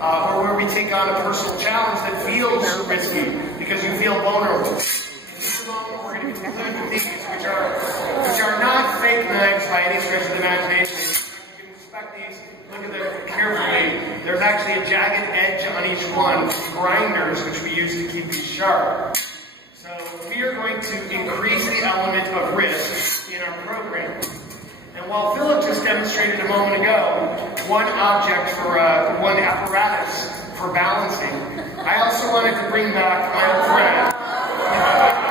or where we take on a personal challenge that feels risky because you feel vulnerable. In this moment, we're going to conclude with these, which are not fake knives by any stretch of the imagination. You can inspect these, look at them carefully. There's actually a jagged edge on each one, grinders, which we use to keep these sharp. So we are going to increase the element of risk in our program. And while Philip just demonstrated a moment ago one object for one apparatus for balancing, I also wanted to bring back my old friend.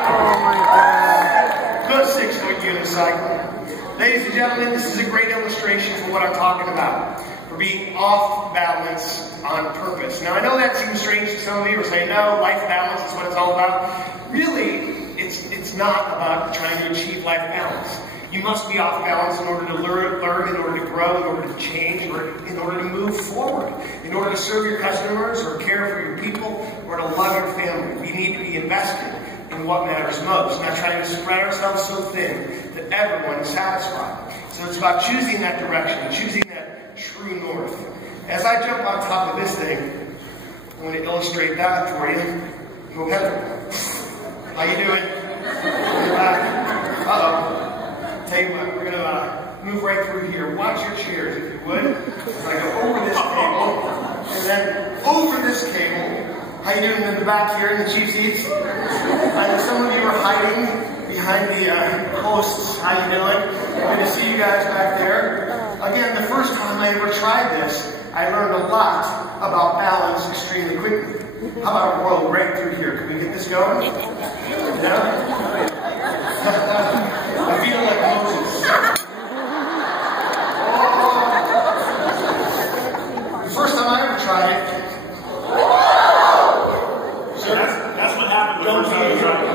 Oh my God. The 6-foot unicycle. Ladies and gentlemen, this is a great illustration for what I'm talking about, for being off balance on purpose. Now I know that seems strange to some of you, or say, no, life balance is what it's all about. Really, it's not about trying to achieve life balance. You must be off balance in order to learn, in order to grow, in order to change, in order to move forward, in order to serve your customers, or care for your people, or to love your family. We need to be invested in what matters most, not trying to spread ourselves so thin that everyone is satisfied. So it's about choosing that direction, choosing that true north. As I jump on top of this thing, I'm going to illustrate that for you. Go ahead. How you doing? Uh-oh. Tell you what, we're going to move right through here. Watch your chairs, if you would. As I go over this cable, and then over this cable. How you doing in the back here in the cheap seats? I know some of you are hiding behind the posts. How you doing? Good to see you guys back there. Again, the first time I ever tried this, I learned a lot about balance extremely quickly. How about a roll right through here? Can we get this going? Yeah? I feel like Moses. The first time I ever tried it. So that's what happened when we started trying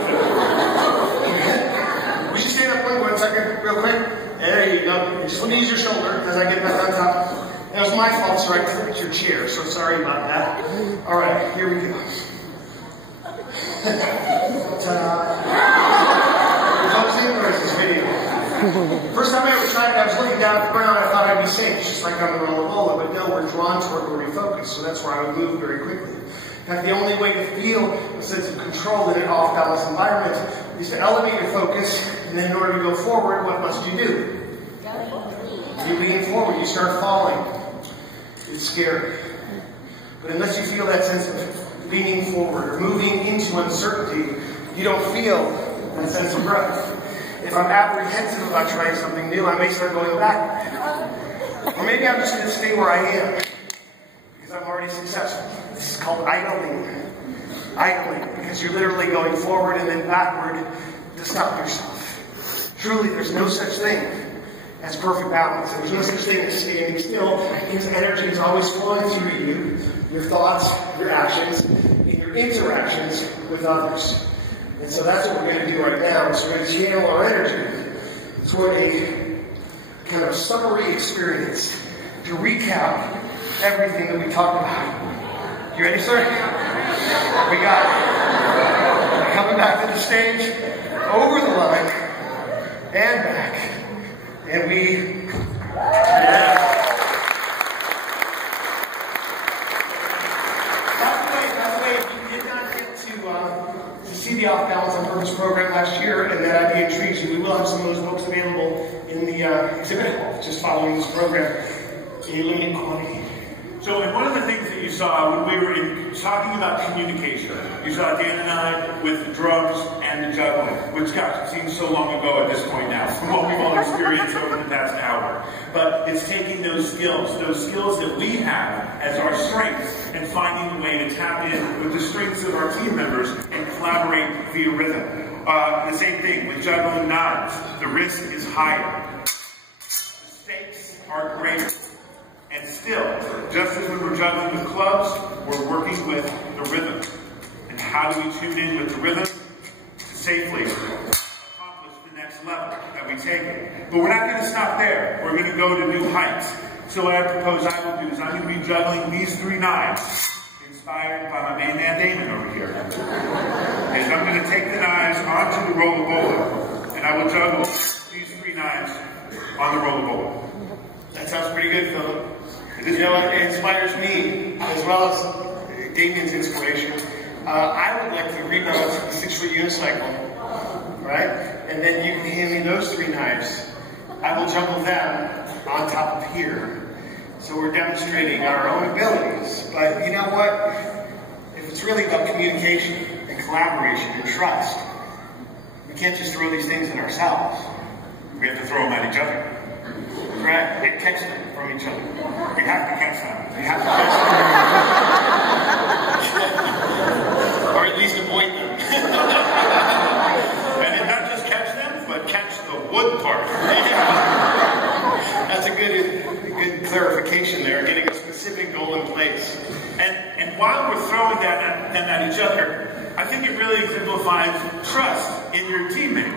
We should stand up one second, real quick. There you go. Just let me use your shoulder as I get back on top. It was my fault, sir. I took your chair, so sorry about that. All right, here we go. First time I ever tried it, I was looking down at the ground. I thought I'd be safe, just like on the roll, but no, we're drawn toward where we focus, so that's where I would move very quickly. In fact, the only way to feel a sense of control in an off-balance environment is to elevate your focus, and then in order to go forward, what must you do? You lean forward, you start falling. It's scary. But unless you feel that sense of leaning forward or moving into uncertainty, you don't feel that sense of growth. If I'm apprehensive about trying something new, I may start going back. Or maybe I'm just going to stay where I am because I'm already successful. This is called idling. Idling, because you're literally going forward and then backward to stop yourself. Truly, there's no such thing as perfect balance. There's no such thing as standing still, because energy is always flowing through you, your thoughts, your actions, and your interactions with others. And so that's what we're going to do right now, is we're going to channel our energy toward a kind of summary experience to recap everything that we talked about. You ready, sir? We got it. Coming back to the stage, over the line, and back. And we... Yeah. By the way, we did not get to see the Off Balance on Purpose program last year, and that idea intrigues you. We will have some of those books available in the exhibit hall, just following this program in limited quantity. So, and one of the things that you saw when we were talking about communication, you saw Dan and I with the drums and the juggling, which, gosh, it seems so long ago at this point now, from what we've all experienced over the past hour. But it's taking those skills that we have as our strengths, and finding a way to tap in with the strengths of our team members and collaborate via rhythm. The same thing with juggling knives. The risk is higher. The stakes are greater. And still, just as we were juggling with clubs, we're working with the rhythm. And how do we tune in with the rhythm to safely accomplish the next level that we take it? But we're not going to stop there. We're going to go to new heights. So what I propose I will do is I'm going to be juggling these 3 knives, inspired by my main man Damon over here. And I'm going to take the knives onto the roller bowler, and I will juggle these 3 knives on the roller bowler. That sounds pretty good, Philip. You know what? It inspires me as as well as Damien's inspiration, I would like to rebalance the 6-foot unicycle, right? And then you can hand me those 3 knives. I will juggle them on top of here. So we're demonstrating our own abilities. But you know what? If it's really about communication and collaboration and trust, we can't just throw these things at ourselves. We have to throw them at each other. Correct? And catch them from each other. We have to catch them. We have to catch them. Or at least avoid them. And not just catch them, but catch the wood part. That's a good clarification there, getting a specific goal in place. And while we're throwing them at each other, I think it really exemplifies trust in your teammate.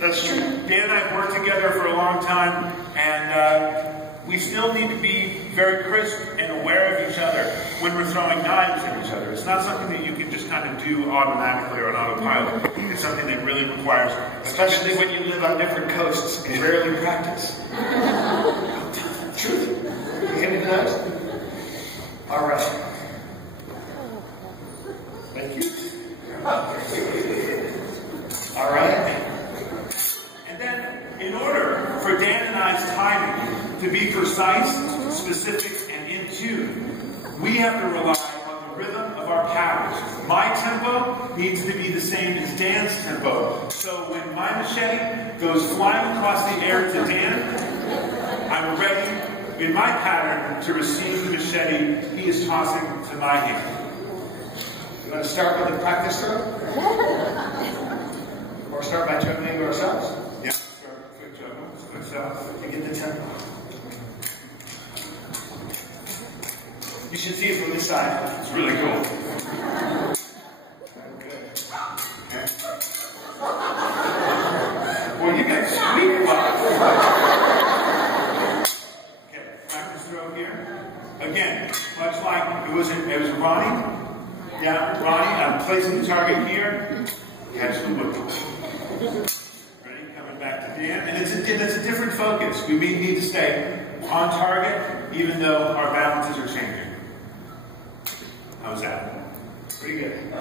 That's true. Dan and I have worked together for a long time, and we still need to be very crisp and aware of each other when we're throwing knives at each other. It's not something that you can just kind of do automatically or on autopilot. It's something that really requires, especially when you live on different coasts and rarely practice. Truth. You hand me the knives? All right. Thank you. All right. And then, in order for Dan and I's timing to be precise, specific, and in tune, we have to rely on the rhythm of our patterns. My tempo needs to be the same as Dan's tempo. So when my machete goes flying across the air to Dan, I'm ready in my pattern to receive the machete he is tossing to my hand. You want to start with a practice throw? Or start by juggling ourselves? Yeah, start with a quick juggle, quick self. And get the tempo. You should see it from this side. It's really cool. Good. Okay. Well, you got sweet luck. Okay, practice throw here. Again, much like it was Ronnie. Yeah, Ronnie, I'm placing the target here. Catch the wood. Ready? Coming back to Dan. And it's a different focus. We need to stay on target, even though our balances are changing. How's that? Pretty good. Wait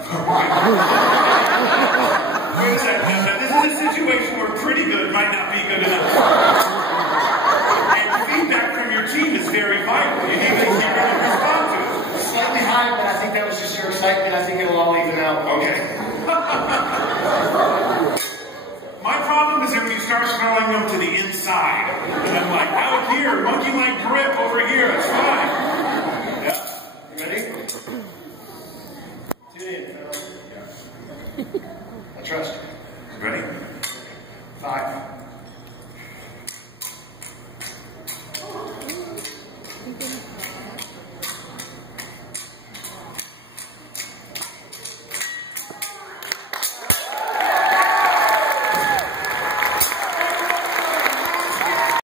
a second. This is a situation where pretty good might not be good enough. And feedback from your team is very vital. You need to hear and respond to it. Slightly high, but I think that was just your excitement. I think it'll all even out. Okay. My problem is when you start throwing them to the inside. And I'm like, out here, monkey-like grip over here, it's fine. Yeah. You ready? Tune in, fellas. I trust you. Ready? 5.